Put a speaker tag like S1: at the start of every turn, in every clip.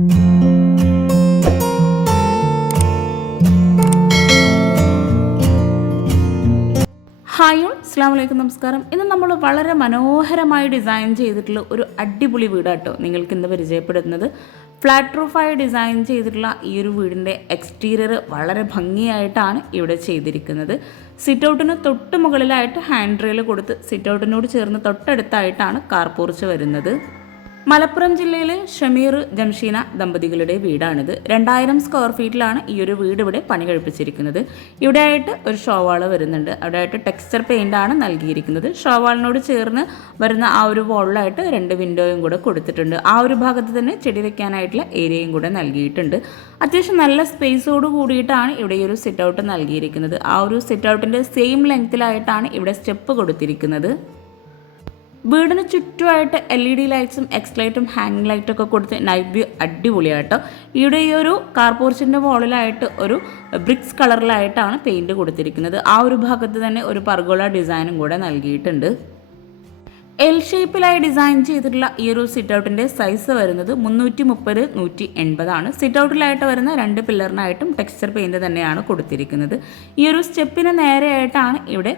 S1: Hi അസ്സാം വലൈക്കും നമസ്കാരം. ഇന്ന് നമ്മൾ വളരെ മനോഹരമായി ഡിസൈൻ ചെയ്തിട്ടുള്ള ഒരു അടിപൊളി വീടാട്ടോ നിങ്ങൾക്ക് ഇന്ന് പരിചയപ്പെടുത്തുന്നത് ഫ്ലാറ്റ് റൂഫായി ഡിസൈൻ ചെയ്തിട്ടുള്ള ഈ ഒരു വീടിന്റെ എക്സ്റ്റീരിയർ വളരെ ഭംഗിയായിട്ടാണ് ഇവിടെ ചെയ്തിരിക്കുന്നത്. സിറ്റ് ഔട്ടിന് തൊട്ട് മുകളിലായിട്ട് ഹാൻഡ് റെയിൽ കൊടുത്ത് സിറ്റ് ഔട്ടിനോട് ചേർന്ന് തൊട്ടടുത്തായിട്ടാണ് കാർ പോർച്ച് വരുന്നത്. മലപ്പുറം ജില്ലയിലെ ഷമീർ ജംഷീന ദമ്പതികളുടെ വീടാണിത്. രണ്ടായിരം സ്ക്വയർ ഫീറ്റിലാണ് ഈ ഒരു വീട് ഇവിടെ പണി കഴിപ്പിച്ചിരിക്കുന്നത്. ഇവിടെ ആയിട്ട് ഒരു ഷോവാൾ വരുന്നുണ്ട്. അവിടെ ആയിട്ട് ടെക്സ്ചർ പെയിന്റ് ആണ് നൽകിയിരിക്കുന്നത്. ഷോവാളിനോട് ചേർന്ന് വരുന്ന ആ ഒരു വോളിലായിട്ട് രണ്ട് വിൻഡോയും കൂടെ കൊടുത്തിട്ടുണ്ട്. ആ ഒരു ഭാഗത്ത് തന്നെ ചെടി വെക്കാനായിട്ടുള്ള ഏരിയയും കൂടെ നൽകിയിട്ടുണ്ട്. അത്യാവശ്യം നല്ല സ്പേസോട് കൂടിയിട്ടാണ് ഇവിടെ ഈ ഒരു സിറ്റ് ഔട്ട് നൽകിയിരിക്കുന്നത്. ആ ഒരു സിറ്റ് ഔട്ടിന്റെ സെയിം ലെങ്ത്തിലായിട്ടാണ് ഇവിടെ സ്റ്റെപ്പ് കൊടുത്തിരിക്കുന്നത്. വീടിന് ചുറ്റുമായിട്ട് എൽ ഇ ഡി ലൈറ്റ്സും എക്സ് ലൈറ്റും ഹാങ് ലൈറ്റും ഒക്കെ കൊടുത്ത് നൈറ്റ് വ്യൂ അടിപൊളിയായിട്ടോ ഇവിടെ ഈ ഒരു കാർപോർച്ചിന്റെ മുകളിലായിട്ട് ഒരു ബ്രിക്സ് കളറിലായിട്ടാണ് പെയിന്റ് കൊടുത്തിരിക്കുന്നത്. ആ ഒരു ഭാഗത്ത് തന്നെ ഒരു പർഗോള ഡിസൈനും കൂടെ നൽകിയിട്ടുണ്ട്. എൽ ഷേപ്പിലായി ഡിസൈൻ ചെയ്തിട്ടുള്ള ഈ ഒരു സിറ്റ് ഔട്ടിന്റെ സൈസ് വരുന്നത് മുന്നൂറ്റി മുപ്പത് നൂറ്റി എൺപതാണ് സിറ്റ് ഔട്ടിലായിട്ട് വരുന്ന രണ്ട് പില്ലറിനായിട്ടും ടെക്സ്ചർ പെയിന്റ് തന്നെയാണ് കൊടുത്തിരിക്കുന്നത്. ഈ ഒരു സ്റ്റെപ്പിന് നേരെയായിട്ടാണ് ഇവിടെ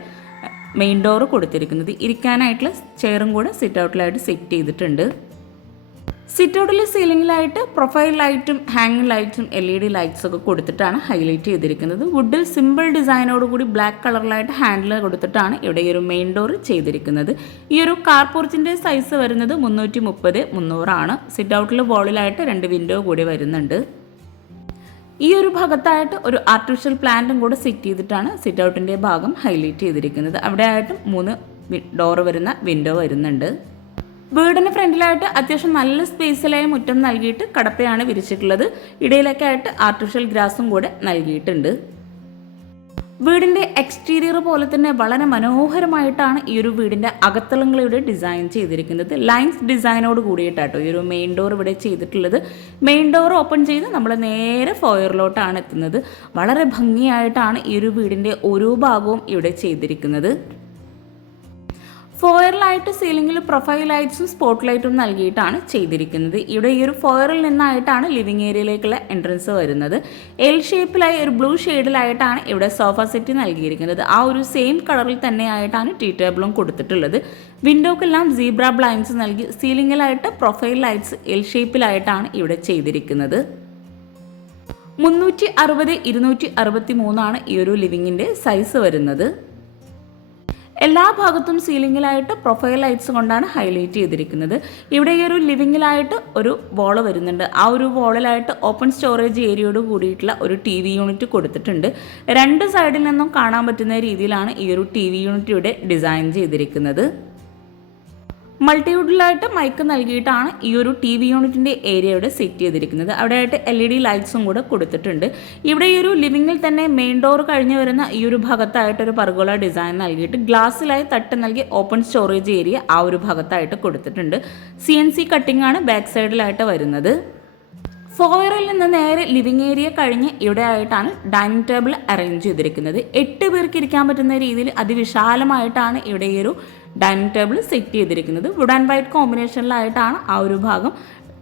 S1: മെയിൻ ഡോർ കൊടുത്തിരിക്കുന്നത്. ഇരിക്കാനായിട്ടുള്ള ചെയറും കൂടെ സിറ്റ് ഔട്ടിലായിട്ട് സെറ്റ് ചെയ്തിട്ടുണ്ട്. സിറ്റ് ഔട്ടിലെ സീലിംഗിലായിട്ട് പ്രൊഫൈൽ ലൈറ്റും ഹാങ്ങിങ് ലൈറ്റും എൽ ഇ ഡി ലൈറ്റ്സ് ഒക്കെ കൊടുത്തിട്ടാണ് ഹൈലൈറ്റ് ചെയ്തിരിക്കുന്നത്. വുഡിൽ സിമ്പിൾ ഡിസൈനോട് കൂടി ബ്ലാക്ക് കളറിലായിട്ട് ഹാൻഡിൽ കൊടുത്തിട്ടാണ് ഇവിടെ ഈ ഒരു മെയിൻ ഡോർ ചെയ്തിരിക്കുന്നത്. ഈ ഒരു കാർ പോർച്ചിന്റെ സൈസ് വരുന്നത് മുന്നൂറ്റി മുപ്പത് മുന്നൂറാണ്. സിറ്റ് ഔട്ടിലെ വോളിലായിട്ട് രണ്ട് വിൻഡോ കൂടി വരുന്നുണ്ട്. ഈ ഒരു ഭാഗത്തായിട്ട് ഒരു ആർട്ടിഫിഷ്യൽ പ്ലാന്റും കൂടെ സെറ്റ് ചെയ്തിട്ടാണ് സിറ്റ് ഔട്ടിന്റെ ഭാഗം ഹൈലൈറ്റ് ചെയ്തിരിക്കുന്നത്. അവിടെ ആയിട്ടും മൂന്ന് ഡോർ വരുന്ന വിൻഡോ വരുന്നുണ്ട്. വീടിന് ഫ്രണ്ടിലായിട്ട് അത്യാവശ്യം നല്ല സ്പേസിലായി മുറ്റം നൽകിയിട്ട് കടപ്പയാണ് വിരിച്ചിട്ടുള്ളത്. ഇടയിലൊക്കെ ആയിട്ട് ആർട്ടിഫിഷ്യൽ ഗ്രാസും കൂടെ നൽകിയിട്ടുണ്ട്. വീടിന്റെ എക്സ്റ്റീരിയർ പോലെ തന്നെ വളരെ മനോഹരമായിട്ടാണ് ഈ ഒരു വീടിന്റെ അകത്തളങ്ങളിവിടെ ഡിസൈൻ ചെയ്തിരിക്കുന്നത്. ലൈൻസ് ഡിസൈനോട് കൂടിയിട്ടാട്ടോ ഈ ഒരു മെയിൻ ഡോർ ഇവിടെ ചെയ്തിട്ടുള്ളത്. മെയിൻ ഡോർ ഓപ്പൺ ചെയ്ത് നമ്മൾ നേരെ ഫോയറിലോട്ടാണ് എത്തുന്നത്. വളരെ ഭംഗിയായിട്ടാണ് ഈ ഒരു വീടിന്റെ ഓരോ ഭാഗവും ഇവിടെ ചെയ്തിരിക്കുന്നത്. ഫോയറിലായിട്ട് സീലിംഗിൽ പ്രൊഫൈൽ ലൈറ്റ്സും സ്പോട്ട് ലൈറ്റും നൽകിയിട്ടാണ് ചെയ്തിരിക്കുന്നത്. ഇവിടെ ഈ ഒരു ഫോയറിൽ നിന്നായിട്ടാണ് ലിവിംഗ് ഏരിയയിലേക്കുള്ള എൻട്രൻസ് വരുന്നത്. എൽ ഷേപ്പിലായി ഒരു ബ്ലൂ ഷെയ്ഡിലായിട്ടാണ് ഇവിടെ സോഫ സെറ്റ് നൽകിയിരിക്കുന്നത്. ആ ഒരു സെയിം കളറിൽ തന്നെയായിട്ടാണ് ടീ ടേബിളും കൊടുത്തിട്ടുള്ളത്. വിൻഡോക്കെല്ലാം സീബ്ര ബ്ലൈൻഡ്സ് നൽകി സീലിംഗിലായിട്ട് പ്രൊഫൈൽ ലൈറ്റ്സ് എൽ ഷേപ്പിലായിട്ടാണ് ഇവിടെ ചെയ്തിരിക്കുന്നത്. മുന്നൂറ്റി അറുപത് ഇരുന്നൂറ്റി അറുപത്തി മൂന്നാണ് ഈ ഒരു ലിവിങ്ങിന്റെ സൈസ് വരുന്നത്. എല്ലാ ഭാഗത്തും സീലിംഗിലായിട്ട് പ്രൊഫൈൽ ലൈറ്റ്സ് കൊണ്ടാണ് ഹൈലൈറ്റ് ചെയ്തിരിക്കുന്നത്. ഇവിടെ ഈ ഒരു ലിവിങ്ങിലായിട്ട് ഒരു വോൾ വരുന്നുണ്ട്. ആ ഒരു വോളിലായിട്ട് ഓപ്പൺ സ്റ്റോറേജ് ഏരിയയോട് കൂടിയിട്ടുള്ള ഒരു ടി വി യൂണിറ്റ് കൊടുത്തിട്ടുണ്ട്. രണ്ട് സൈഡിൽ നിന്നും കാണാൻ പറ്റുന്ന രീതിയിലാണ് ഈ ഒരു ടി വി യൂണിറ്റ് ഇവിടെ ഡിസൈൻ ചെയ്തിരിക്കുന്നത്. മൾട്ടിവുഡിലായിട്ട് മൈക്ക് നൽകിയിട്ടാണ് ഈ ഒരു ടി വി യൂണിറ്റിന്റെ ഏരിയയുടെ സെറ്റ് ചെയ്തിരിക്കുന്നത്. അവിടെ ആയിട്ട് എൽ ഇ ഡി ലൈറ്റ്സും കൂടെ കൊടുത്തിട്ടുണ്ട്. ഇവിടെ ഈ ഒരു ലിവിങ്ങിൽ തന്നെ മെയിൻ ഡോർ കഴിഞ്ഞ് വരുന്ന ഈ ഒരു ഭാഗത്തായിട്ട് ഒരു പർഗോള ഡിസൈൻ നൽകിയിട്ട് ഗ്ലാസ്സിലായി തട്ട് നൽകി ഓപ്പൺ സ്റ്റോറേജ് ഏരിയ ആ ഒരു ഭാഗത്തായിട്ട് കൊടുത്തിട്ടുണ്ട്. സി എൻ സി കട്ടിംഗ് ആണ് ബാക്ക് സൈഡിലായിട്ട് വരുന്നത്. ഫോയറിൽ നിന്ന് നേരെ ലിവിങ് ഏരിയ കഴിഞ്ഞ് ഇവിടെ ആയിട്ടാണ് ഡൈനിങ് ടേബിൾ അറേഞ്ച് ചെയ്തിരിക്കുന്നത്. എട്ട് പേർക്ക് ഇരിക്കാൻ പറ്റുന്ന രീതിയിൽ അതിവിശാലമായിട്ടാണ് ഇവിടെ ഈ ഒരു ഡൈനിങ് ടേബിൾ സെറ്റ് ചെയ്തിരിക്കുന്നത്. വുഡ് ആൻഡ് വൈറ്റ് കോമ്പിനേഷനിലായിട്ടാണ് ആ ഒരു ഭാഗം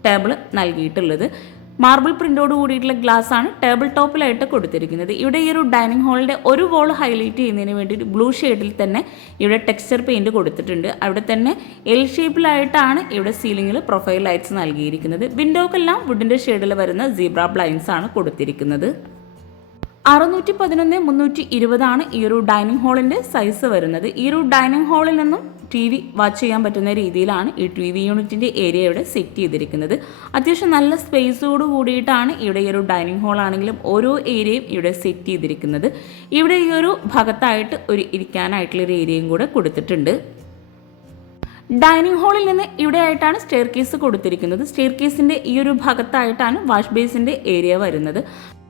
S1: ടേബിൾ നൽകിയിട്ടുള്ളത്. മാർബിൾ പ്രിന്റോട് കൂടിയിട്ടുള്ള ഗ്ലാസ് ആണ് ടേബിൾ ടോപ്പിലായിട്ട് കൊടുത്തിരിക്കുന്നത്. ഇവിടെ ഈ ഒരു ഡൈനിങ് ഹാളിന്റെ ഒരു വോൾ ഹൈലൈറ്റ് ചെയ്യുന്നതിന് വേണ്ടിയിട്ട് ബ്ലൂ ഷെയ്ഡിൽ തന്നെ ഇവിടെ ടെക്സ്ചർ പെയിന്റ് കൊടുത്തിട്ടുണ്ട്. അവിടെ തന്നെ എൽ ഷേപ്പിലായിട്ടാണ് ഇവിടെ സീലിംഗിൽ പ്രൊഫൈൽ ലൈറ്റ്സ് നൽകിയിരിക്കുന്നത്. വിൻഡോക്കെല്ലാം വുഡിന്റെ ഷെയ്ഡിൽ വരുന്ന സീബ്ര ബ്ലൈൻസ് ആണ് കൊടുത്തിരിക്കുന്നത്. അറുന്നൂറ്റി പതിനൊന്ന് മുന്നൂറ്റി ഇരുപതാണ് ഈ ഒരു ഡൈനിങ് ഹാളിന്റെ സൈസ് വരുന്നത്. ഈ ഒരു ഡൈനിങ് ഹാളിൽ നിന്നും ടി വി വാച്ച് ചെയ്യാൻ പറ്റുന്ന രീതിയിലാണ് ഈ ടി വി യൂണിറ്റിന്റെ ഏരിയ ഇവിടെ സെറ്റ് ചെയ്തിരിക്കുന്നത്. അത്യാവശ്യം നല്ല സ്പേസോട് കൂടിയിട്ടാണ് ഇവിടെ ഈ ഒരു ഡൈനിങ് ഹാൾ ആണെങ്കിലും ഓരോ ഏരിയയും ഇവിടെ സെറ്റ് ചെയ്തിരിക്കുന്നത്. ഇവിടെ ഈ ഒരു ഭാഗത്തായിട്ട് ഒരു ഇരിക്കാനായിട്ടുള്ള ഒരു ഏരിയയും കൂടെ കൊടുത്തിട്ടുണ്ട്. ഡൈനിങ് ഹാളിൽ നിന്ന് ഇവിടെ ആയിട്ടാണ് സ്റ്റെയർ കേസ് കൊടുത്തിരിക്കുന്നത്. സ്റ്റെയർ കേസിന്റെ ഈ ഒരു ഭാഗത്തായിട്ടാണ് വാഷ് ബേസിന്റെ ഏരിയ വരുന്നത്.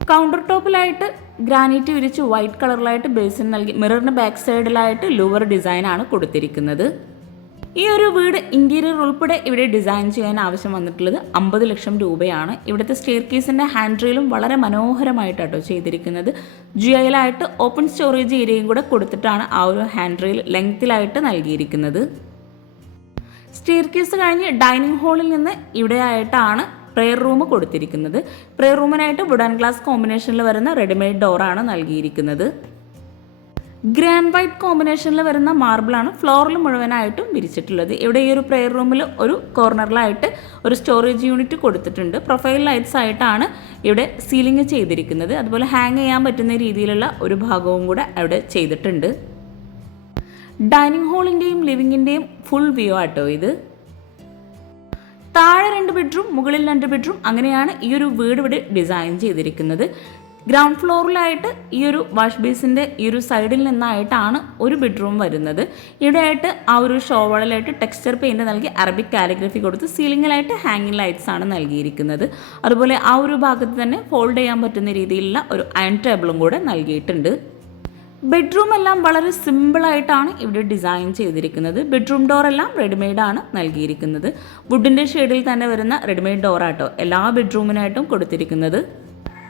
S1: കൗണ്ടർ ടോപ്പിലായിട്ട് ഗ്രാനൈറ്റ് വിരിച്ച് വൈറ്റ് കളറിലായിട്ട് ബേസിൻ നൽകി മിററിന് ബാക്ക് സൈഡിലായിട്ട് ലൂവർ ഡിസൈനാണ് കൊടുത്തിരിക്കുന്നത്. ഈ ഒരു വീട് ഇന്റീരിയർ ഉൾപ്പെടെ ഇവിടെ ഡിസൈൻ ചെയ്യാൻ ആവശ്യം വന്നിട്ടുള്ളത് അമ്പത് ലക്ഷം രൂപയാണ്. ഇവിടുത്തെ സ്റ്റെയർ കേസിന്റെ വളരെ മനോഹരമായിട്ടാട്ടോ ചെയ്തിരിക്കുന്നത്. ജിയയിലായിട്ട് ഓപ്പൺ സ്റ്റോറേജ് ഏരിയയും കൂടെ കൊടുത്തിട്ടാണ് ആ ഒരു ഹാൻഡ് ലെങ്ത്തിലായിട്ട് നൽകിയിരിക്കുന്നത്. സ്റ്റെയർ കേസ് കഴിഞ്ഞ് ഡൈനിങ് ഹാളിൽ നിന്ന് ഇവിടെ ആയിട്ടാണ് പ്രെയർ റൂം കൊടുത്തിരിക്കുന്നത്. പ്രെയർ റൂമിനായിട്ട് വുഡൻ ഗ്ലാസ് കോമ്പിനേഷനിൽ വരുന്ന റെഡിമെയ്ഡ് ഡോറാണ് നൽകിയിരിക്കുന്നത്. ഗ്രാൻഡ് വൈറ്റ് കോമ്പിനേഷനിൽ വരുന്ന മാർബിളാണ് ഫ്ലോറിൽ മുഴുവനായിട്ടും വിരിച്ചിട്ടുള്ളത്. ഇവിടെ ഈ ഒരു പ്രെയർ റൂമിൽ ഒരു കോർണറിലായിട്ട് ഒരു സ്റ്റോറേജ് യൂണിറ്റ് കൊടുത്തിട്ടുണ്ട്. പ്രൊഫൈൽ ലൈറ്റ്സ് ആയിട്ടാണ് ഇവിടെ സീലിംഗ് ചെയ്തിരിക്കുന്നത്. അതുപോലെ ഹാങ് ചെയ്യാൻ പറ്റുന്ന രീതിയിലുള്ള ഒരു ഭാഗവും കൂടെ അവിടെ ചെയ്തിട്ടുണ്ട്. ഡൈനിങ് ഹാളിന്റെയും ലിവിങ്ങിന്റെയും ഫുൾ വ്യൂ ആട്ടോ ഇത്. താഴെ രണ്ട് ബെഡ്റൂം മുകളിൽ രണ്ട് ബെഡ്റൂം അങ്ങനെയാണ് ഈ ഒരു വീട് ഇവിടെ ഡിസൈൻ ചെയ്തിരിക്കുന്നത്. ഗ്രൗണ്ട് ഫ്ലോറിലായിട്ട് ഈ ഒരു വാഷ് ബേസിന്റെ ഈ ഒരു സൈഡിൽ നിന്നായിട്ടാണ് ഒരു ബെഡ്റൂം വരുന്നത്. ഇവിടെയായിട്ട് ആ ഒരു ഷോവളിലായിട്ട് ടെക്സ്ചർ പെയിന്റ് നൽകി അറബിക് കാലിഗ്രഫി കൊടുത്ത് സീലിങ്ങിലായിട്ട് ഹാങ്ങിങ് ലൈറ്റ്സ് ആണ് നൽകിയിരിക്കുന്നത്. അതുപോലെ ആ ഒരു ഭാഗത്ത് തന്നെ ഫോൾഡ് ചെയ്യാൻ പറ്റുന്ന രീതിയിലുള്ള ഒരു അയൺ ടേബിളും കൂടെ നൽകിയിട്ടുണ്ട്. ബെഡ്റൂം എല്ലാം വളരെ സിമ്പിളായിട്ടാണ് ഇവിടെ ഡിസൈൻ ചെയ്തിരിക്കുന്നത്. ബെഡ്റൂം ഡോർ എല്ലാം റെഡിമെയ്ഡ് ആണ് നൽകിയിരിക്കുന്നത്. വുഡിന്റെ ഷെയ്ഡിൽ തന്നെ വരുന്ന റെഡിമെയ്ഡ് ഡോറാട്ടോ എല്ലാ ബെഡ്റൂമിനായിട്ടും കൊടുത്തിരിക്കുന്നത്.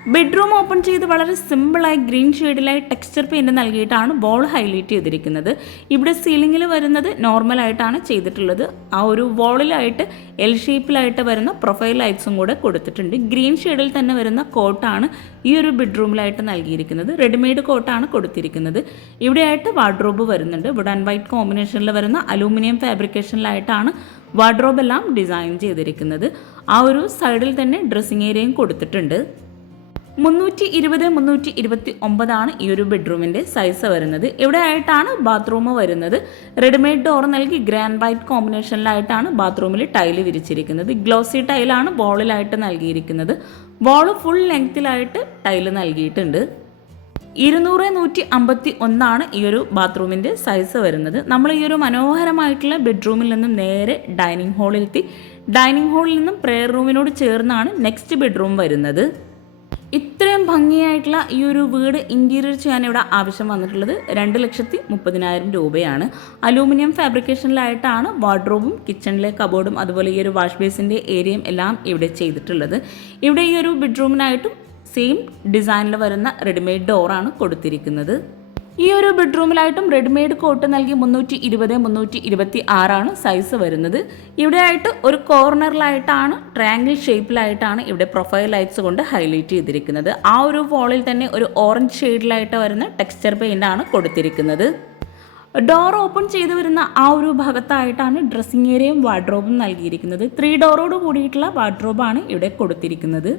S1: ബെഡ്റൂം ഓപ്പൺ ചെയ്ത് വളരെ സിമ്പിളായി ഗ്രീൻ ഷെയ്ഡിലായി ടെക്സ്ചർ പെയിന്റ് നൽകിയിട്ടാണ് ബോൾ ഹൈലൈറ്റ് ചെയ്തിരിക്കുന്നത്. ഇവിടെ സീലിങ്ങിൽ വരുന്നത് നോർമലായിട്ടാണ് ചെയ്തിട്ടുള്ളത്. ആ ഒരു വോളിലായിട്ട് എൽ ഷേപ്പിലായിട്ട് വരുന്ന പ്രൊഫൈൽ ലൈറ്റ്സും കൂടെ കൊടുത്തിട്ടുണ്ട്. ഗ്രീൻ ഷെയ്ഡിൽ തന്നെ വരുന്ന കോട്ടാണ് ഈ ഒരു ബെഡ്റൂമിലായിട്ട് നൽകിയിരിക്കുന്നത്. റെഡിമെയ്ഡ് കോട്ടാണ് കൊടുത്തിരിക്കുന്നത്. ഇവിടെയായിട്ട് വാർഡ്രോബ് വരുന്നുണ്ട്. വുഡ് ആൻഡ് വൈറ്റ് കോമ്പിനേഷനിൽ വരുന്ന അലൂമിനിയം ഫാബ്രിക്കേഷനിലായിട്ടാണ് വാർഡ്രോബ് എല്ലാം ഡിസൈൻ ചെയ്തിരിക്കുന്നത്. ആ ഒരു സൈഡിൽ തന്നെ ഡ്രസ്സിങ് ഏരിയയും കൊടുത്തിട്ടുണ്ട്. മുന്നൂറ്റി ഇരുപത് മുന്നൂറ്റി ഇരുപത്തി ഒമ്പതാണ് ഈ ഒരു ബെഡ്റൂമിന്റെ സൈസ് വരുന്നത്. ഇവിടെ ആയിട്ടാണ് ബാത്റൂം വരുന്നത്. റെഡിമെയ്ഡ് ഡോർ നൽകി ഗ്രാൻഡ് വൈറ്റ് കോമ്പിനേഷനിലായിട്ടാണ് ബാത്റൂമിൽ ടൈൽ വിരിച്ചിരിക്കുന്നത്. ഗ്ലോസി ടൈലാണ് വോളിലായിട്ട് നൽകിയിരിക്കുന്നത്. വോൾ ഫുൾ ലെങ്ത്തിലായിട്ട് ടൈൽ നൽകിയിട്ടുണ്ട്. ഇരുന്നൂറ് നൂറ്റി അമ്പത്തി ഒന്നാണ് ഈ ഒരു ബാത്റൂമിന്റെ സൈസ് വരുന്നത്. നമ്മൾ ഈ ഒരു മനോഹരമായിട്ടുള്ള ബെഡ്റൂമിൽ നിന്നും നേരെ ഡൈനിങ് ഹാളിലെത്തി ഡൈനിങ് ഹാളിൽ നിന്നും പ്രെയർ റൂമിനോട് ചേർന്നാണ് നെക്സ്റ്റ് ബെഡ്റൂം വരുന്നത്. ഇത്രയും ഭംഗിയായിട്ടുള്ള ഈ ഒരു വീട് ഇന്റീരിയർ ചെയ്യാൻ ഇവിടെ ആവശ്യം വന്നിട്ടുള്ളത് രണ്ട് ലക്ഷത്തി മുപ്പതിനായിരം രൂപയാണ്. അലൂമിനിയം ഫാബ്രിക്കേഷനിലായിട്ടാണ് വാർഡ്രോബും കിച്ചണിലെ കബോർഡും അതുപോലെ ഈ ഒരു വാഷ് ബേസിന്റെ ഏരിയയും എല്ലാം ഇവിടെ ചെയ്തിട്ടുള്ളത്. ഇവിടെ ഈ ഒരു ബെഡ്റൂമിനായിട്ടും സെയിം ഡിസൈനിൽ വരുന്ന റെഡിമെയ്ഡ് ഡോറാണ് കൊടുത്തിരിക്കുന്നത്. ഈ ഒരു ബെഡ്റൂമിലായിട്ടും റെഡിമെയ്ഡ് കോട്ട് നൽകി മുന്നൂറ്റി ഇരുപത് മുന്നൂറ്റി ഇരുപത്തി ആറാണ് സൈസ് വരുന്നത്. ഇവിടെയായിട്ട് ഒരു കോർണറിലായിട്ടാണ് ട്രയാങ്കിൾ ഷേപ്പിലായിട്ടാണ് ഇവിടെ പ്രൊഫൈൽ ലൈറ്റ്സ് കൊണ്ട് ഹൈലൈറ്റ് ചെയ്തിരിക്കുന്നത്. ആ ഒരു വോളിൽ തന്നെ ഒരു ഓറഞ്ച് ഷെയ്ഡിലായിട്ട് വരുന്ന ടെക്സ്ചർ പെയിന്റ് ആണ് കൊടുത്തിരിക്കുന്നത്. ഡോർ ഓപ്പൺ ചെയ്തു വരുന്ന ആ ഒരു ഭാഗത്തായിട്ടാണ് ഡ്രസ്സിംഗ് ഏരിയയും വാർഡ്രോബും നൽകിയിരിക്കുന്നത്. ത്രീ ഡോറോട് കൂടിയിട്ടുള്ള വാർഡ്രോബാണ് ഇവിടെ കൊടുത്തിരിക്കുന്നത്.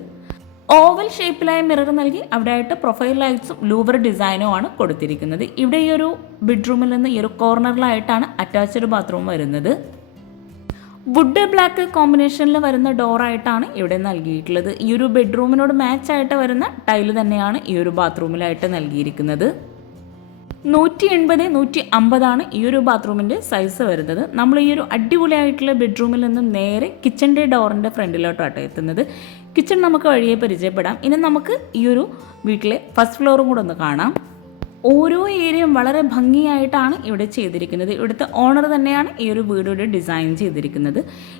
S1: ഓവൽ ഷേപ്പിലായ മിറർ നൽകി അവിടെ ആയിട്ട് പ്രൊഫൈൽ ലൈറ്റ്സും ലൂവർ ഡിസൈനും ആണ് കൊടുത്തിരിക്കുന്നത്. ഇവിടെ ഈ ഒരു ബെഡ്റൂമിൽ നിന്ന് ഈ ഒരു കോർണറിലായിട്ടാണ് അറ്റാച്ച്ഡ് ബാത്റൂം വരുന്നത്. വുഡ് ബ്ലാക്ക് കോമ്പിനേഷനിൽ വരുന്ന ഡോറായിട്ടാണ് ഇവിടെ നൽകിയിട്ടുള്ളത്. ഈ ഒരു ബെഡ്റൂമിനോട് മാച്ച് ആയിട്ട് വരുന്ന ടൈൽ തന്നെയാണ് ഈ ഒരു ബാത്റൂമിലായിട്ട് നൽകിയിരിക്കുന്നത്. നൂറ്റി എൺപത് നൂറ്റി അമ്പതാണ് ഈ ഒരു ബാത്റൂമിന്റെ സൈസ് വരുന്നത്. നമ്മൾ ഈ ഒരു അടിപൊളിയായിട്ടുള്ള ബെഡ്റൂമിൽ നിന്നും നേരെ കിച്ചന്റെ ഡോറിന്റെ ഫ്രണ്ടിലോട്ടാണ് എത്തുന്നത്. കിച്ചൺ നമുക്ക് വഴിയെ പരിചയപ്പെടാം. ഇനി നമുക്ക് ഈ ഒരു വീട്ടിലെ ഫസ്റ്റ് ഫ്ലോറും കൂടെ ഒന്ന് കാണാം. ഓരോ ഏരിയയും വളരെ ഭംഗിയായിട്ടാണ് ഇവിടെ ചെയ്തിരിക്കുന്നത്. ഇവിടുത്തെ ഓണർ തന്നെയാണ് ഈ ഒരു വീടിവിടെ ഡിസൈൻ ചെയ്തിരിക്കുന്നത്.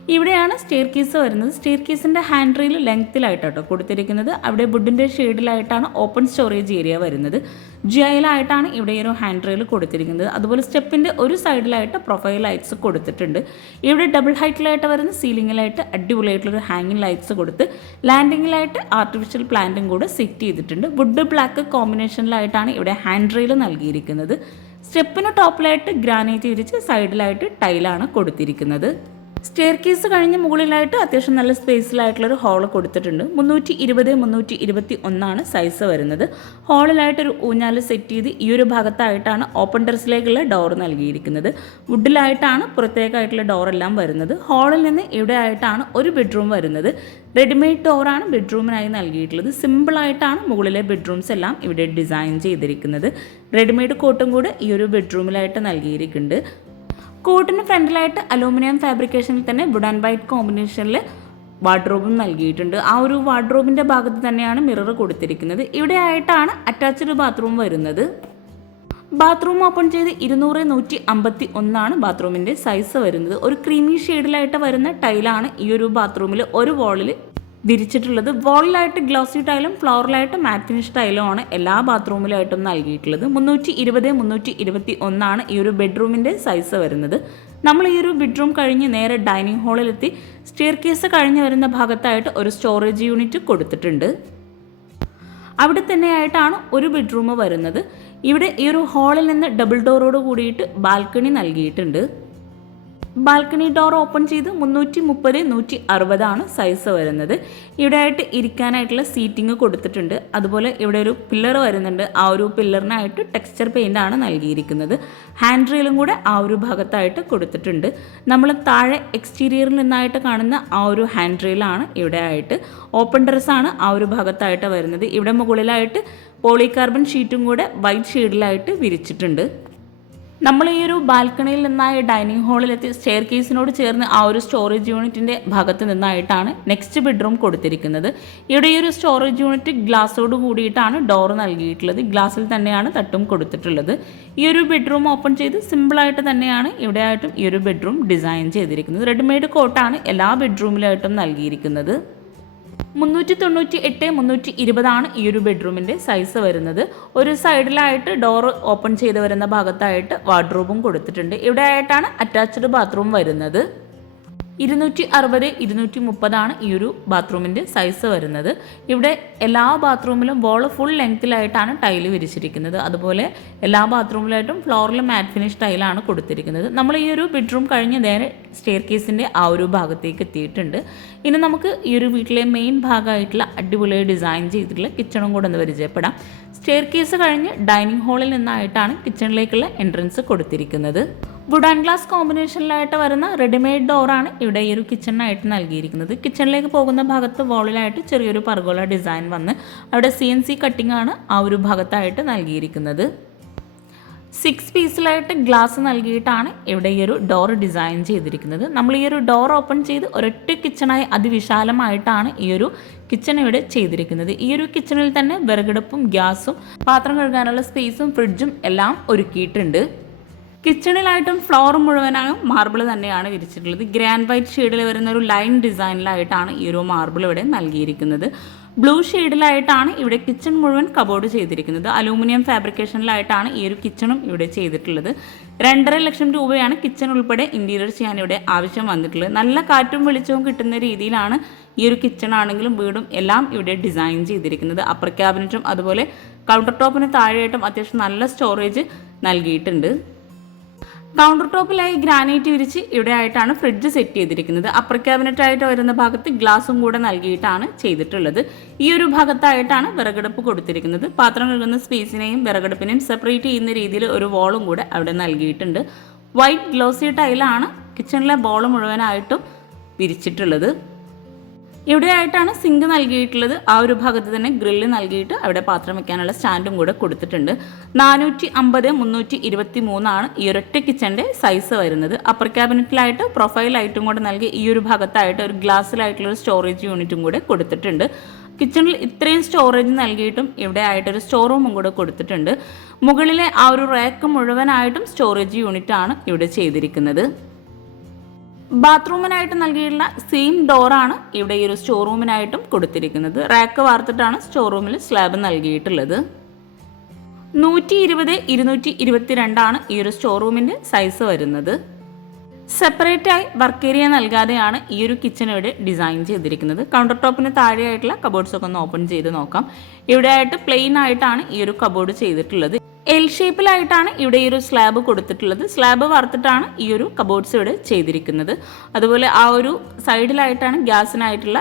S1: ഇവിടെയാണ് സ്റ്റെയർ കേസ് വരുന്നത്. സ്റ്റെയർ കേസിന്റെ ഹാൻഡ് റെയിൽ ലെങ്ത്തിലായിട്ടോ കൊടുത്തിരിക്കുന്നത്. അവിടെ വുഡിന്റെ ഷെയ്ഡിലായിട്ടാണ് ഓപ്പൺ സ്റ്റോറേജ് ഏരിയ വരുന്നത്. ജിയയിലായിട്ടാണ് ഇവിടെ ഈ ഒരു ഹാൻഡ് റെയിൽ കൊടുത്തിരിക്കുന്നത്. അതുപോലെ സ്റ്റെപ്പിന്റെ ഒരു സൈഡിലായിട്ട് പ്രൊഫൈൽ ലൈറ്റ്സ് കൊടുത്തിട്ടുണ്ട്. ഇവിടെ ഡബിൾ ഹൈറ്റിലായിട്ട് വരുന്ന സീലിങ്ങിലായിട്ട് അടിപൊളിയായിട്ടുള്ളൊരു ഹാങ്ങിങ് ലൈറ്റ്സ് കൊടുത്ത് ലാൻഡിങ്ങിലായിട്ട് ആർട്ടിഫിഷ്യൽ പ്ലാന്റും കൂടെ സെറ്റ് ചെയ്തിട്ടുണ്ട്. വുഡ് ബ്ലാക്ക് കോമ്പിനേഷനിലായിട്ടാണ് ഇവിടെ ഹാൻഡ് റെയിൽ നൽകിയിരിക്കുന്നത്. സ്റ്റെപ്പിന് ടോപ്പിലായിട്ട് ഗ്രാനൈറ്റ് വിരിച്ച് സൈഡിലായിട്ട് ടൈലാണ് കൊടുത്തിരിക്കുന്നത്. സ്റ്റെയർ കേസ് കഴിഞ്ഞ് മുകളിലായിട്ട് അത്യാവശ്യം നല്ല സ്പേസിലായിട്ടുള്ളൊരു ഹാൾ കൊടുത്തിട്ടുണ്ട്. മുന്നൂറ്റി ഇരുപത് മുന്നൂറ്റി ഇരുപത്തി ഒന്നാണ് സൈസ് വരുന്നത്. ഹോളിലായിട്ടൊരു ഊഞ്ഞാൽ സെറ്റ് ചെയ്ത് ഈ ഒരു ഭാഗത്തായിട്ടാണ് ഓപ്പൺ ടെറസിലേക്കുള്ള ഡോർ നൽകിയിരിക്കുന്നത്. വുഡിലായിട്ടാണ് പുറത്തേക്കായിട്ടുള്ള ഡോറെല്ലാം വരുന്നത്. ഹാളിൽ നിന്ന് ഇവിടെ ആയിട്ടാണ് ഒരു ബെഡ്റൂം വരുന്നത്. റെഡിമെയ്ഡ് ഡോറാണ് ബെഡ്റൂമിനായി നൽകിയിട്ടുള്ളത്. സിമ്പിളായിട്ടാണ് മുകളിലെ ബെഡ്റൂംസ് എല്ലാം ഇവിടെ ഡിസൈൻ ചെയ്തിരിക്കുന്നത്. റെഡിമെയ്ഡ് കോട്ടും കൂടെ ഈ ഒരു ബെഡ്റൂമിലായിട്ട് നൽകിയിരിക്കുന്നുണ്ട്. കോട്ടിന് ഫ്രണ്ടിലായിട്ട് അലൂമിനിയം ഫാബ്രിക്കേഷനിൽ തന്നെ വുഡ് ആൻഡ് വൈറ്റ് കോമ്പിനേഷനിൽ വാർഡ്രോബും നൽകിയിട്ടുണ്ട്. ആ ഒരു വാർഡ്രോബിന്റെ ഭാഗത്ത് തന്നെയാണ് മിറർ കൊടുത്തിരിക്കുന്നത്. ഇവിടെ ആയിട്ടാണ് അറ്റാച്ച്ഡ് ബാത്റൂം വരുന്നത്. ബാത്റൂം ഓപ്പൺ ചെയ്ത് ഇരുന്നൂറ് നൂറ്റി അമ്പത്തി ഒന്നാണ് ബാത്റൂമിന്റെ സൈസ് വരുന്നത്. ഒരു ക്രീമി ഷെയ്ഡിലായിട്ട് വരുന്ന ടൈലാണ് ഈ ഒരു ബാത്റൂമിൽ ഒരു വാളിൽ വിരിച്ചിട്ടുള്ളത്. വോളിലായിട്ട് ഗ്ലോസി ടൈലും ഫ്ലോറിലായിട്ട് മാറ്റ് ഫിനിഷ് ടൈലും ആണ് എല്ലാ ബാത്റൂമിലായിട്ടും നൽകിയിട്ടുള്ളത്. മുന്നൂറ്റി ഇരുപത് മുന്നൂറ്റി ഇരുപത്തി ഒന്നാണ് ഈ ഒരു ബെഡ്റൂമിന്റെ സൈസ് വരുന്നത്. നമ്മൾ ഈ ഒരു ബെഡ്റൂം കഴിഞ്ഞ് നേരെ ഡൈനിങ് ഹാളിലെത്തി. സ്റ്റെയർ കേസ് കഴിഞ്ഞ് വരുന്ന ഭാഗത്തായിട്ട് ഒരു സ്റ്റോറേജ് യൂണിറ്റ് കൊടുത്തിട്ടുണ്ട്. അവിടെ തന്നെയായിട്ടാണ് ഒരു ബെഡ്റൂം വരുന്നത്. ഇവിടെ ഈ ഒരു ഹാളിൽ നിന്ന് ഡബിൾ ഡോറോട് കൂടിയിട്ട് ബാൽക്കണി നൽകിയിട്ടുണ്ട്. ബാൽക്കണി ഡോർ ഓപ്പൺ ചെയ്ത് മുന്നൂറ്റി മുപ്പത് നൂറ്റി അറുപതാണ് സൈസ് വരുന്നത്. ഇവിടെ ആയിട്ട് ഇരിക്കാനായിട്ടുള്ള സീറ്റിംഗ് കൊടുത്തിട്ടുണ്ട്. അതുപോലെ ഇവിടെ ഒരു പില്ലർ വരുന്നുണ്ട്. ആ ഒരു പില്ലറിനായിട്ട് ടെക്സ്ചർ പെയിന്റ് ആണ് നൽകിയിരിക്കുന്നത്. ഹാൻഡ് റെയിലും കൂടെ ആ ഒരു ഭാഗത്തായിട്ട് കൊടുത്തിട്ടുണ്ട്. നമ്മൾ താഴെ എക്സ്റ്റീരിയറിൽ നിന്നായിട്ട് കാണുന്ന ആ ഒരു ഹാൻഡ് റെയിലാണ് ഇവിടെ ആയിട്ട് ഓപ്പൺ ഡ്രസ്സാണ് ആ ഒരു ഭാഗത്തായിട്ട് വരുന്നത്. ഇവിടെ മുകളിലായിട്ട് പോളികാർബൺ ഷീറ്റും കൂടെ വൈറ്റ് ഷെയ്ഡിലായിട്ട് വിരിച്ചിട്ടുണ്ട്. നമ്മൾ ഈ ഒരു ബാൽക്കണിയിൽ നിന്നായി ഡൈനിങ് ഹാളിലെത്തി സ്റ്റെയർ കേസിനോട് ചേർന്ന് ആ ഒരു സ്റ്റോറേജ് യൂണിറ്റിന്റെ ഭാഗത്ത് നിന്നായിട്ടാണ് നെക്സ്റ്റ് ബെഡ്റൂം കൊടുത്തിരിക്കുന്നത്. ഇവിടെ ഈ ഒരു സ്റ്റോറേജ് യൂണിറ്റ് ഗ്ലാസ്സോട് കൂടിയിട്ടാണ് ഡോർ നൽകിയിട്ടുള്ളത്. ഗ്ലാസ്സിൽ തന്നെയാണ് തട്ടും കൊടുത്തിട്ടുള്ളത്. ഈ ഒരു ബെഡ്റൂം ഓപ്പൺ ചെയ്ത് സിമ്പിളായിട്ട് തന്നെയാണ് ഇവിടെ ആയിട്ടും ഈ ഒരു ബെഡ്റൂം ഡിസൈൻ ചെയ്തിരിക്കുന്നത്. റെഡിമെയ്ഡ് കോട്ടാണ് എല്ലാ ബെഡ്റൂമിലായിട്ടും നൽകിയിരിക്കുന്നത്. മുന്നൂറ്റി തൊണ്ണൂറ്റി എട്ട് മുന്നൂറ്റി ഇരുപതാണ് ഈ ഒരു ബെഡ്റൂമിന്റെ സൈസ് വരുന്നത്. ഒരു സൈഡിലായിട്ട് ഡോർ ഓപ്പൺ ചെയ്ത് വരുന്ന ഭാഗത്തായിട്ട് വാർഡ്രോബും കൊടുത്തിട്ടുണ്ട്. ഇവിടെ ആയിട്ടാണ് അറ്റാച്ച്ഡ് ബാത്റൂം വരുന്നത്. ഇരുന്നൂറ്റി അറുപത് ഇരുന്നൂറ്റി മുപ്പതാണ് ഈ ഒരു ബാത്റൂമിന്റെ സൈസ് വരുന്നത്. ഇവിടെ എല്ലാ ബാത്റൂമിലും വോൾ ഫുൾ ലെങ്ത്തിലായിട്ടാണ് ടൈൽ വിരിച്ചിരിക്കുന്നത്. അതുപോലെ എല്ലാ ബാത്റൂമിലായിട്ടും ഫ്ലോറിൽ മാറ്റ് ഫിനിഷ് ടൈലാണ് കൊടുത്തിരിക്കുന്നത്. നമ്മൾ ഈ ഒരു ബെഡ്റൂം കഴിഞ്ഞ് നേരെ സ്റ്റെയർ കേസിന്റെ ആ ഒരു ഭാഗത്തേക്ക് എത്തിയിട്ടുണ്ട്. ഇനി നമുക്ക് ഈ ഒരു വീട്ടിലെ മെയിൻ ഭാഗമായിട്ടുള്ള അടിപൊളിയായി ഡിസൈൻ ചെയ്തിട്ടുള്ള കിച്ചണും കൂടെ ഒന്ന് പരിചയപ്പെടാം. സ്റ്റെയർ കേസ് കഴിഞ്ഞ് ഡൈനിങ് ഹാളിൽ നിന്നായിട്ടാണ് കിച്ചണിലേക്കുള്ള എൻട്രൻസ് കൊടുത്തിരിക്കുന്നത്. വുഡ് ആൻഡ് ഗ്ലാസ് കോമ്പിനേഷനിലായിട്ട് വരുന്ന റെഡിമെയ്ഡ് ഡോറാണ് ഇവിടെ ഈ ഒരു കിച്ചണിനായിട്ട് നൽകിയിരിക്കുന്നത്. കിച്ചണിലേക്ക് പോകുന്ന ഭാഗത്ത് വോളിലായിട്ട് ചെറിയൊരു പർഗോള ഡിസൈൻ വന്ന് അവിടെ സി എൻ സി കട്ടിംഗ് ആണ് ആ ഒരു ഭാഗത്തായിട്ട് നൽകിയിരിക്കുന്നത്. സിക്സ് പീസിലായിട്ട് ഗ്ലാസ് നൽകിയിട്ടാണ് ഇവിടെ ഈ ഒരു ഡോർ ഡിസൈൻ ചെയ്തിരിക്കുന്നത്. നമ്മൾ ഈ ഒരു ഡോർ ഓപ്പൺ ചെയ്ത് ഒരൊറ്റ കിച്ചണായി അതിവിശാലമായിട്ടാണ് ഈ ഒരു കിച്ചൺ ഇവിടെ ചെയ്തിരിക്കുന്നത്. ഈ ഒരു കിച്ചണിൽ തന്നെ വിറകടുപ്പും ഗ്യാസും പാത്രം കഴുകാനുള്ള സ്പേസും ഫ്രിഡ്ജും എല്ലാം ഒരുക്കിയിട്ടുണ്ട്. കിച്ചണിലായിട്ടും ഫ്ലോർ മുഴുവനായും മാർബിൾ തന്നെയാണ് വിരിച്ചിട്ടുള്ളത്. ഗ്രാൻഡ് വൈറ്റ് ഷെയ്ഡിൽ വരുന്ന ഒരു ലൈൻ ഡിസൈനിലായിട്ടാണ് ഈ ഒരു മാർബിൾ ഇവിടെ നൽകിയിരിക്കുന്നത്. ബ്ലൂ ഷെയ്ഡിലായിട്ടാണ് ഇവിടെ കിച്ചൺ മുഴുവൻ കബോർഡ് ചെയ്തിരിക്കുന്നത്. അലൂമിനിയം ഫാബ്രിക്കേഷനിലായിട്ടാണ് ഈ ഒരു കിച്ചണും ഇവിടെ ചെയ്തിട്ടുള്ളത്. രണ്ടര ലക്ഷം രൂപയാണ് കിച്ചൺ ഉൾപ്പെടെ ഇന്റീരിയർ ചെയ്യാൻ ഇവിടെ ആവശ്യം വന്നിട്ടുള്ളത്. നല്ല കാറ്റും വെളിച്ചവും കിട്ടുന്ന രീതിയിലാണ് ഈ ഒരു കിച്ചൺ ആണെങ്കിലും വീടും എല്ലാം ഇവിടെ ഡിസൈൻ ചെയ്തിരിക്കുന്നത്. അപ്പർ ക്യാബിനറ്റും അതുപോലെ കൗണ്ടർ ടോപ്പിന് താഴെയായിട്ടും അത്യാവശ്യം നല്ല സ്റ്റോറേജ് നൽകിയിട്ടുണ്ട്. കൗണ്ടർ ടോപ്പിലായി ഗ്രാനൈറ്റ് വിരിച്ച് ഇവിടെ ആയിട്ടാണ് ഫ്രിഡ്ജ് സെറ്റ് ചെയ്തിരിക്കുന്നത്. അപ്പർ ക്യാബിനറ്റ് ആയിട്ട് വരുന്ന ഭാഗത്ത് ഗ്ലാസും കൂടെ നൽകിയിട്ടാണ് ചെയ്തിട്ടുള്ളത്. ഈ ഒരു ഭാഗത്തായിട്ടാണ് വിറകടുപ്പ് കൊടുത്തിരിക്കുന്നത്. പാത്രം കഴുകുന്ന സ്പേസിനെയും വിറകടുപ്പിനെയും സെപ്പറേറ്റ് ചെയ്യുന്ന രീതിയിൽ ഒരു വോളും കൂടെ അവിടെ നൽകിയിട്ടുണ്ട്. വൈറ്റ് ഗ്ലോസി ടൈലാണ് കിച്ചണിലെ ബോൾ മുഴുവനായിട്ടും വിരിച്ചിട്ടുള്ളത്. ഇവിടെയായിട്ടാണ് സിങ്ക് നൽകിയിട്ടുള്ളത്. ആ ഒരു ഭാഗത്ത് തന്നെ ഗ്രില്ല് നൽകിയിട്ട് അവിടെ പാത്രം വെക്കാനുള്ള സ്റ്റാൻഡും കൂടെ കൊടുത്തിട്ടുണ്ട്. നാനൂറ്റി അമ്പത് മുന്നൂറ്റി ഇരുപത്തി മൂന്നാണ് ഈ ഒരൊറ്റ കിച്ചന്റെ സൈസ് വരുന്നത്. അപ്പർ ക്യാബിനറ്റിലായിട്ട് പ്രൊഫൈലായിട്ടും കൂടെ നൽകി ഈ ഒരു ഭാഗത്തായിട്ട് ഒരു ഗ്ലാസ്സിലായിട്ടുള്ള ഒരു സ്റ്റോറേജ് യൂണിറ്റും കൂടെ കൊടുത്തിട്ടുണ്ട്. കിച്ചണിൽ ഇത്രയും സ്റ്റോറേജ് നൽകിയിട്ടും ഇവിടെ ആയിട്ടൊരു സ്റ്റോർ റൂമും കൂടെ കൊടുത്തിട്ടുണ്ട്. മുകളിലെ ആ ഒരു റാക്ക് മുഴുവനായിട്ടും സ്റ്റോറേജ് യൂണിറ്റ് ആണ് ഇവിടെ ചെയ്തിരിക്കുന്നത്. ബാത്റൂമിനായിട്ട് നൽകിയിട്ടുള്ള സെയിം ഡോറാണ് ഇവിടെ ഈ ഒരു സ്റ്റോർ റൂമിനായിട്ടും കൊടുത്തിരിക്കുന്നത്. റാക്ക് വാർത്തിട്ടാണ് സ്റ്റോർ റൂമിൽ സ്ലാബ് നൽകിയിട്ടുള്ളത്. നൂറ്റി ഇരുപത് ഇരുന്നൂറ്റി ഇരുപത്തിരണ്ടാണ് ഈ ഒരു സ്റ്റോർ റൂമിന്റെ സൈസ് വരുന്നത് സെപ്പറേറ്റായി വർക്ക് ഏരിയ നൽകാതെയാണ് ഈ ഒരു കിച്ചൺ ഇവിടെ ഡിസൈൻ ചെയ്തിരിക്കുന്നത്. കൗണ്ടർ ടോപ്പിന് താഴെയായിട്ടുള്ള കബോർഡ്സ് ഒക്കെ ഒന്ന് ഓപ്പൺ ചെയ്ത് നോക്കാം. ഇവിടെ ആയിട്ട് പ്ലെയിൻ ആയിട്ടാണ് ഈ ഒരു കബോർഡ് ചെയ്തിട്ടുള്ളത്. എൽ ഷേപ്പിലായിട്ടാണ് ഇവിടെ ഈ ഒരു സ്ലാബ് കൊടുത്തിട്ടുള്ളത്. സ്ലാബ് വറുത്തിട്ടാണ് ഈ ഒരു കബോർഡ്സ് ഇവിടെ ചെയ്തിരിക്കുന്നത്. അതുപോലെ ആ ഒരു സൈഡിലായിട്ടാണ് ഗ്യാസിനായിട്ടുള്ള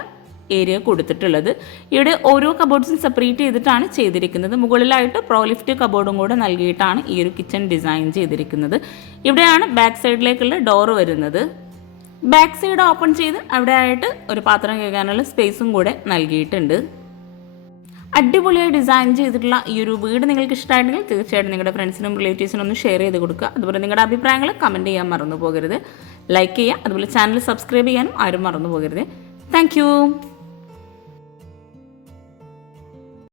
S1: ഏരിയ കൊടുത്തിട്ടുള്ളത്. ഇവിടെ ഓരോ കബോർഡ്സും സെപ്പറേറ്റ് ചെയ്തിട്ടാണ് ചെയ്തിരിക്കുന്നത്. മുകളിലായിട്ട് പ്രോലിഫ്റ്റ് കബോർഡും കൂടെ നൽകിയിട്ടാണ് ഈ ഒരു കിച്ചൺ ഡിസൈൻ ചെയ്തിരിക്കുന്നത്. ഇവിടെയാണ് ബാക്ക് സൈഡിലേക്കുള്ള ഡോർ വരുന്നത്. ബാക്ക് സൈഡ് ഓപ്പൺ ചെയ്ത് അവിടെ ആയിട്ട് ഒരു പാത്രം കഴുകാനുള്ള സ്പേസും കൂടെ നൽകിയിട്ടുണ്ട്. അടിപൊളിയായി ഡിസൈൻ ചെയ്തിട്ടുള്ള ഈ ഒരു വീട് നിങ്ങൾക്ക് ഇഷ്ടമായിട്ടുണ്ടെങ്കിൽ തീർച്ചയായിട്ടും നിങ്ങളുടെ ഫ്രണ്ട്സിനും റിലേറ്റീവ്സിനും ഒന്ന് ഷെയർ ചെയ്ത് കൊടുക്കുക. അതുപോലെ നിങ്ങളുടെ അഭിപ്രായങ്ങൾ കമന്റ് ചെയ്യാൻ മറന്നു പോകരുത്. ലൈക്ക് ചെയ്യുക അതുപോലെ ചാനൽ സബ്സ്ക്രൈബ് ചെയ്യാനും ആരും മറന്നു പോകരുത്. താങ്ക്